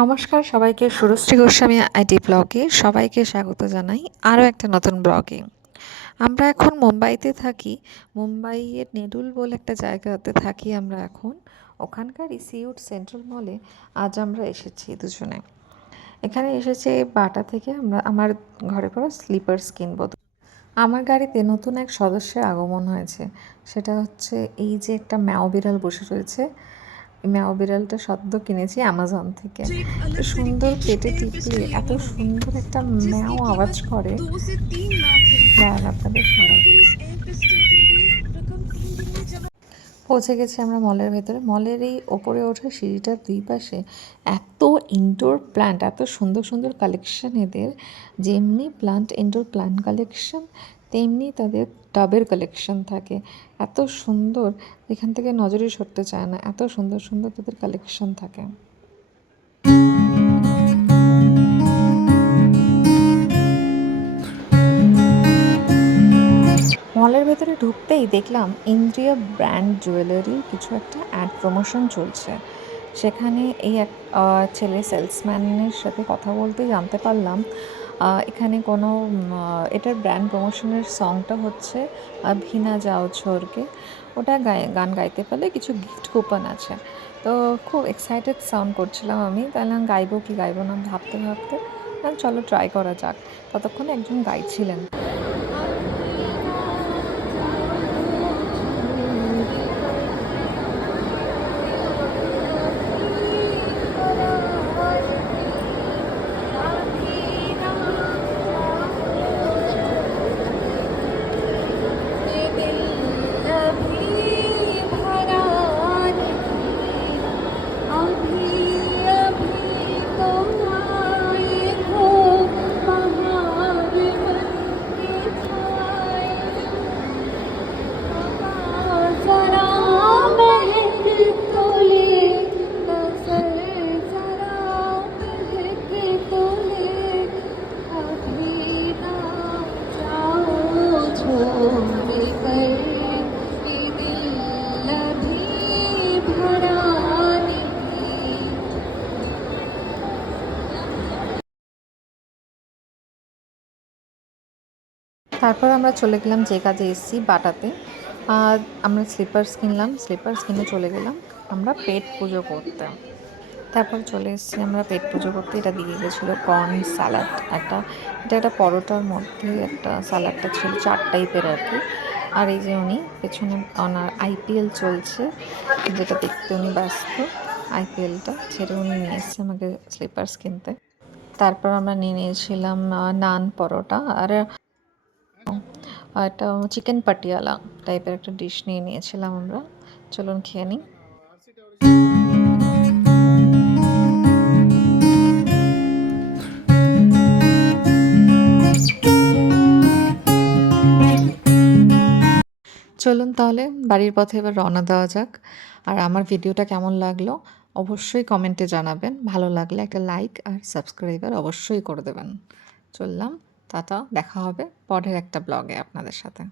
নমস্কার সবাইকে, শুরুশ্রী গোস্বামী আইটি ব্লগে সবাইকে স্বাগত জানাই আরও একটা নতুন ব্লগে। আমরা এখন মুম্বাইতে থাকি। মুম্বাইয়ের নেডুল বলে একটা জায়গাতে থাকি আমরা এখন। ওখানকার ইসিউড সেন্ট্রাল মলে আজ আমরা এসেছি দুজনে। এখানে এসেছে বাটা থেকে আমার ঘরে পড়া স্লিপার্স কিনবো। আমার গাড়িতে নতুন এক সদস্যের আগমন হয়েছে। সেটা হচ্ছে এই যে একটা ম্যাও বিড়াল বসে রয়েছে। ম্যাও বিড়ালটা সদ্য কিনেছি অ্যামাজন থেকে। তো সুন্দর পেটে টিপলে এত সুন্দর একটা ম্যাও আওয়াজ করে, দাঁড়ান আপনাদের শোনাই। পৌঁছে গেছি আমরা মলের ভেতরে। মলের এই ওপরে ওঠা সিঁড়িটার দুই পাশে এত ইনডোর প্ল্যান্ট, এত সুন্দর সুন্দর কালেকশন এদের। যেমনি প্ল্যান্ট, ইনডোর প্ল্যান্ট কালেকশন, তেমনি তাদের টাবের কালেকশন থাকে। এত সুন্দর, এখান থেকে নজরই সরতে চায় না, এত সুন্দর সুন্দর তাদের কালেকশন থাকে। মলের ভেতরে ঢুকতেই দেখলাম ইন্দ্রিয়া ব্র্যান্ড জুয়েলারির কিছু একটা অ্যাড প্রমোশন চলছে। সেখানে এই এক ছেলে সেলসম্যানের সাথে কথা বলতে জানতে পারলাম এখানে কোনো এটার ব্র্যান্ড প্রমোশনের সংটা হচ্ছে ভিনা যাও ছোড়কে। ওটা গান গাইতে পারলে কিছু গিফট কুপন আছে। তো খুব এক্সাইটেড সাউন্ড করছিলাম আমি, তাহলে গাইবো কি গাইবো না ভাবতে ভাবতে চলো ট্রাই করা যাক। ততক্ষণে একজন গাইছিলেন। তারপর আমরা চলে গেলাম যে কাজে এসেছি বাটাতে। আমরা স্লিপার্স কিনলাম, স্লিপার্স কিনে চলে গেলাম আমরা পেট পুজো করতে। তারপর চলে এসেছি আমরা পেট পুজো করতে। এটা দিয়ে গেছিলো কর্ন স্যালাড এটা একটা পরোটার মধ্যে একটা স্যালাডটা ছিল, 4 টাইপের আর কি। আর এই যে উনি পেছনে ওনার আইপিএল চলছে, যেটা দেখতে উনি ব্যস্ত। আইপিএলটা ছেড়ে উনি নিয়ে এসছে আমাকে স্লিপার্স কিনতে। তারপর আমরা নিয়ে নিয়েছিলাম নান, পরোটা আর একটা চিকেন পাটিয়ালা টাইপের একটা ডিশ নিয়ে নিয়েছিলাম আমরা। চলুন খেয়ে নিই। চলুন তাহলে বাড়ির পথে এবার রওনা দেওয়া যাক। আর আমার ভিডিওটা কেমন লাগলো অবশ্যই কমেন্টে জানাবেন। ভালো লাগলে একটা লাইক আর সাবস্ক্রাইবার অবশ্যই করে দেবেন। চললাম, টাটা, দেখা হবে পরের একটা ব্লগে আপনাদের সাথে।